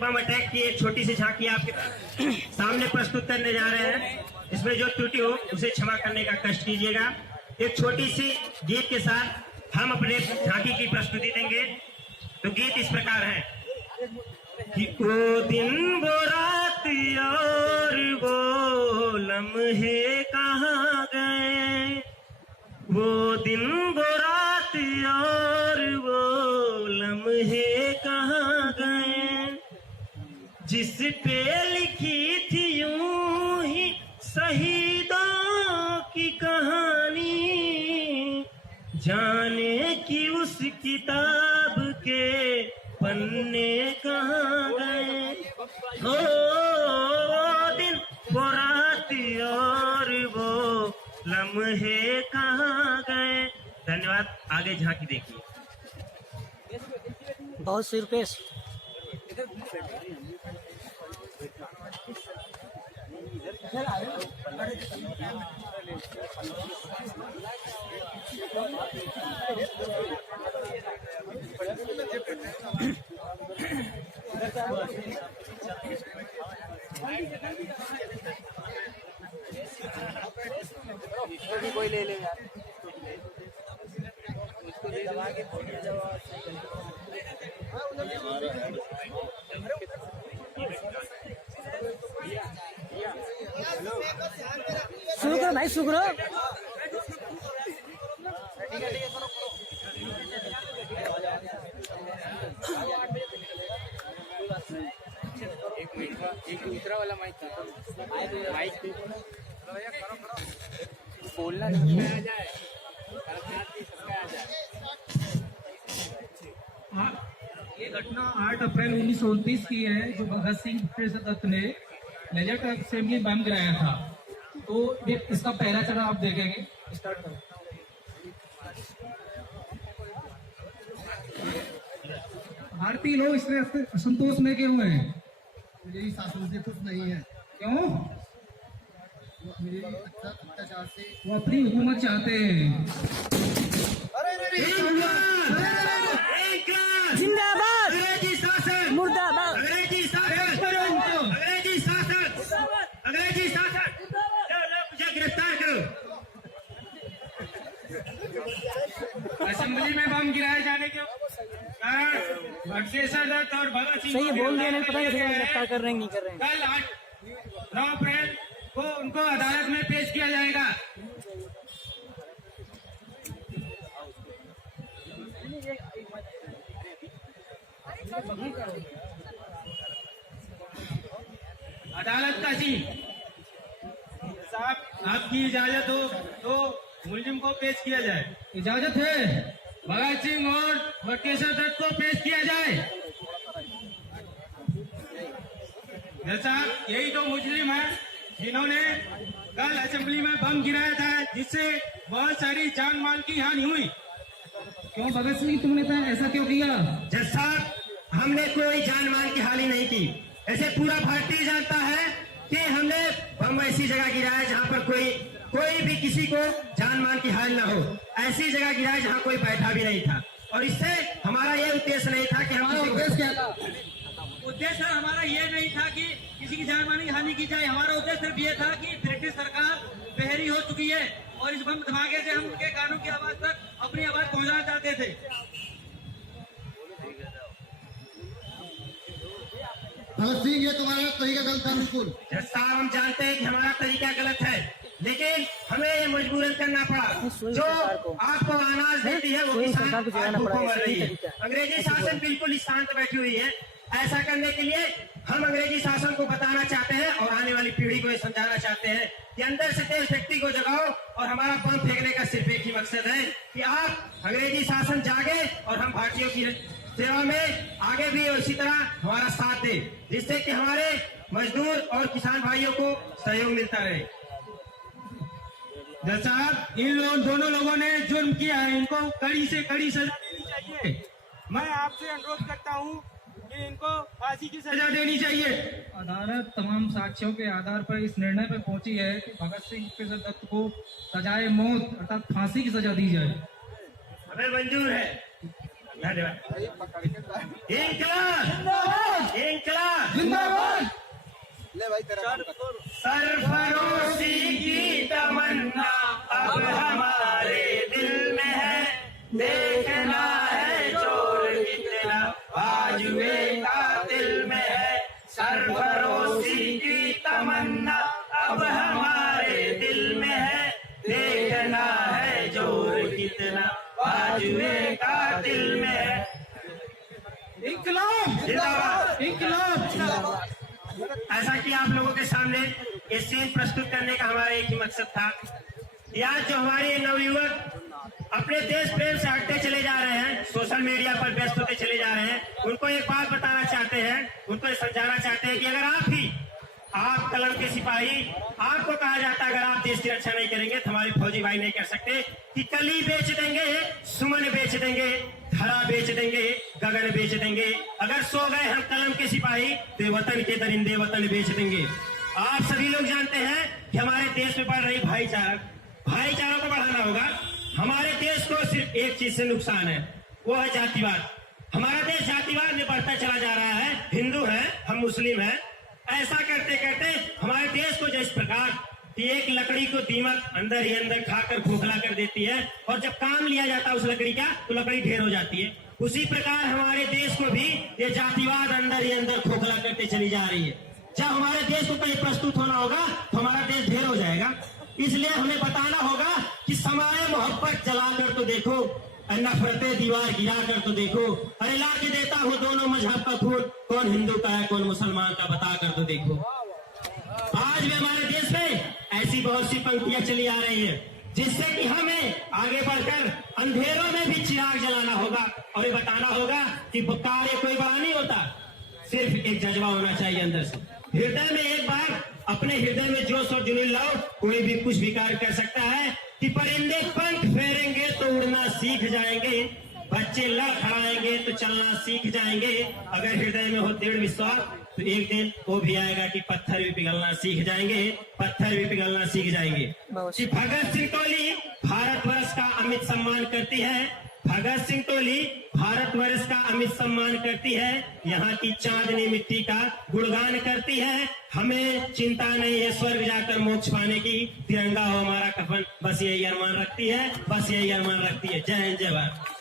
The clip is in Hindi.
बम अटैक की एक छोटी सी झांकी आपके सामने प्रस्तुत करने जा रहे हैं। इसमें जो त्रुटि हो उसे क्षमा करने का कष्ट कीजिएगा। एक छोटी सी गीत के साथ हम अपने झांकी की प्रस्तुति देंगे। तो गीत इस प्रकार है कि वो दिन वो रात और वो लम्हे कहाँ गए, वो दिन वो रात और वो लम्हे कहाँ गए, जिस पे लिखी थी यूं ही शहीदों की कहानी, जाने कि उस किताब के पन्ने कहाँ गए। वो दिन वो रात और वो लम्हे कहाँ गए। धन्यवाद। आगे झांकी देखिए। बहुत सी रुपेश कोई ले ले यार, उसको दे दबा के शुरू करो भाई, शुरू करो। एक दूसरा वाला माइक बोलना आ जाए। ये घटना 8 अप्रैल 1929 की है, जो भगत सिंह दत्त ने लेजर असेंबली बम गिराया था। तो इसका पहला चरण आप देखेंगे। स्टार्ट करो। भारतीय लोग इसमें असंतोष में क्यों हैं? मेरी शासन से खुश नहीं है। क्यों? मेरी अत्याचार से वो अपनी हुकूमत चाहते हैं। जिंदाबाद, अंग्रेजी शासन मुर्दाबाद, अंग्रेजी शासन अंग्रेजी शासन अंग्रेजी शासन। मुझे गिरफ्तार करो। असेंबली में बम गिराए जाने के कारण अक्षय दत्त और भगत सिंह सही बोल दिया, नहीं पता नहीं गिरफ्तार कर रहे हैं नहीं कर रहे हैं। कल 9 अप्रैल को उनको अदालत में पेश किया जाएगा। अदालत का जी साहब, आपकी इजाजत हो तो मुलजिम को पेश किया जाए। इजाजत है। भगत सिंह और केशव दत्त को पेश किया जाए। साहब, यही तो मुजरिम है जिन्होंने कल असेंबली में बम गिराया था, जिससे बहुत सारी जान माल की हानि हुई। क्यों भगत सिंह, तुमने ऐसा क्यों किया? जज साहब, हमने कोई जान माल की हानि नहीं की। ऐसे पूरा भारतीय जानता है कि हमने बम ऐसी जगह गिराया जहां पर कोई भी किसी को जान माल की हानि न हो। ऐसी जगह गिराया जहां कोई बैठा भी नहीं था। और इससे हमारा ये उद्देश्य नहीं था कि हमारा उद्देश्य क्या था? उद्देश्य हमारा ये नहीं था कि किसी की जान माल की हानि की जाए। हमारा उद्देश्य सिर्फ ये था कि ब्रिटिश सरकार बहरी हो चुकी है और इस बम धमाके से हम उनके कानों की आवाज तक अपनी आवाज पहुंचाना चाहते थे। भगत सिंह, ये तुम्हारा तरीका गलत था। बिल्कुल जज साहब, हम जानते हैं कि हमारा तरीका गलत है, लेकिन हमें ये मजबूरन करना पड़ा। जो आपको अनाज देती है वो किसान आज भूखों मर रही है। अंग्रेजी शासन बिल्कुल शांत बैठी हुई है। ऐसा करने के लिए हम अंग्रेजी शासन को बताना चाहते हैं और आने वाली पीढ़ी को ये समझाना चाहते हैं कि अंदर से देशभक्ति को जगाओ। और हमारा बम फेंकने का सिर्फ एक ही मकसद है कि आप अंग्रेजी शासन जागे और हम भारतीयों की सेवा में आगे भी इसी तरह हमारा साथ दे, जिससे कि हमारे मजदूर और किसान भाइयों को सहयोग मिलता रहे। जज साहब, इन दोनों लोगों ने जुर्म किया है, इनको कड़ी से कड़ी सजा देनी चाहिए। मैं आपसे अनुरोध करता हूँ कि इनको फांसी की सजा देनी चाहिए। अदालत तमाम साक्ष्यों के आधार पर इस निर्णय पर पहुंची है कि भगत सिंह केशव दत्त को सजाए मौत अर्थात फांसी की सजा दी जाए। हमें मंजूर है। धन्यवाद। इंकलाब इंकलाब। जिंदाबाद। सरफरोशी की तमन्ना अब हमारे दिल में है, देखना है जोर कितना बाजुए कातिल में है। सरफरोशी की तमन्ना अब हमारे दिल में है, देखना है जोर कितना बाजुए कातिल में है। इंकलाब जिंदाबाद। इंकलाब। ऐसा कि आप लोगों के सामने ये सीन प्रस्तुत करने का हमारा एक ही मकसद था कि आज जो हमारे नवयुवक अपने देश प्रेम से हटते चले जा रहे हैं, सोशल मीडिया पर व्यस्त होते चले जा रहे हैं, उनको एक बात बताना चाहते हैं, उनको समझाना चाहते हैं कि अगर आप कलम के सिपाही, आपको कहा जाता है अगर आप देश की रक्षा नहीं करेंगे तो हमारे फौजी भाई नहीं कर सकते, कि कली बेच देंगे, सुमन बेच देंगे, धरा बेच देंगे, गगन बेच देंगे, अगर सो गए हम कलम के सिपाही तो वतन के दरिंदे वतन बेच देंगे। आप सभी लोग जानते हैं कि हमारे देश में बढ़ रही भाईचारा को बढ़ाना होगा। हमारे देश को सिर्फ एक चीज से नुकसान है, वो है जातिवाद। हमारा देश जातिवाद में बढ़ता चला जा रहा है, हिंदू है, हम मुस्लिम है। ऐसा करते करते हमारे देश को जिस प्रकार कि एक लकड़ी को दीमक अंदर ही अंदर खाकर खोखला कर देती है, और जब काम लिया जाता है उस लकड़ी का तो लकड़ी ढेर हो जाती है, उसी प्रकार हमारे देश को भी ये जातिवाद अंदर ही अंदर खोखला करते चली जा रही है। जब हमारे देश को कहीं प्रस्तुत होना होगा तो हमारा देश ढेर हो जाएगा। इसलिए हमें बताना होगा कि समाए मोहब्बत जलाकर तो देखो, नफरतें दीवार गिरा कर तो देखो, अरे ला के देता हूँ दोनों मजहब का खून, कौन हिंदू का है कौन मुसलमान का बता कर तो देखो। आज भी हमारे देश में ऐसी बहुत सी पंक्तियां चली आ रही है जिससे कि हमें आगे बढ़कर अंधेरों में भी चिराग जलाना होगा और ये बताना होगा कि कार्य कोई बड़ा नहीं होता, सिर्फ एक जज्बा होना चाहिए अंदर से। हृदय में एक बार अपने हृदय में जोश और जुनून लाओ, कोई भी कुछ भी कार्य कर सकता है। कि परिंदे पंख फेरेंगे तो उड़ना सीख जाएंगे, बच्चे लड़खड़ाएंगे तो चलना सीख जाएंगे। अगर हृदय में हो दृढ़ विश्वास तो एक दिन वो भी आएगा कि पत्थर भी पिघलना सीख जाएंगे, पत्थर भी पिघलना सीख जाएंगे। कि भगत सिंह टोली भारतवर्ष का अमित सम्मान करती है, भगत सिंह टोली भारतवर्ष का अमित सम्मान करती है, यहाँ की चांदनी मिट्टी का गुणगान करती है। हमें चिंता नहीं है स्वर्ग जाकर मोक्ष पाने की, तिरंगा हो हमारा कफन, बस यही अरमान रखती है, बस यही अरमान रखती है। जय हिंद जय भारत।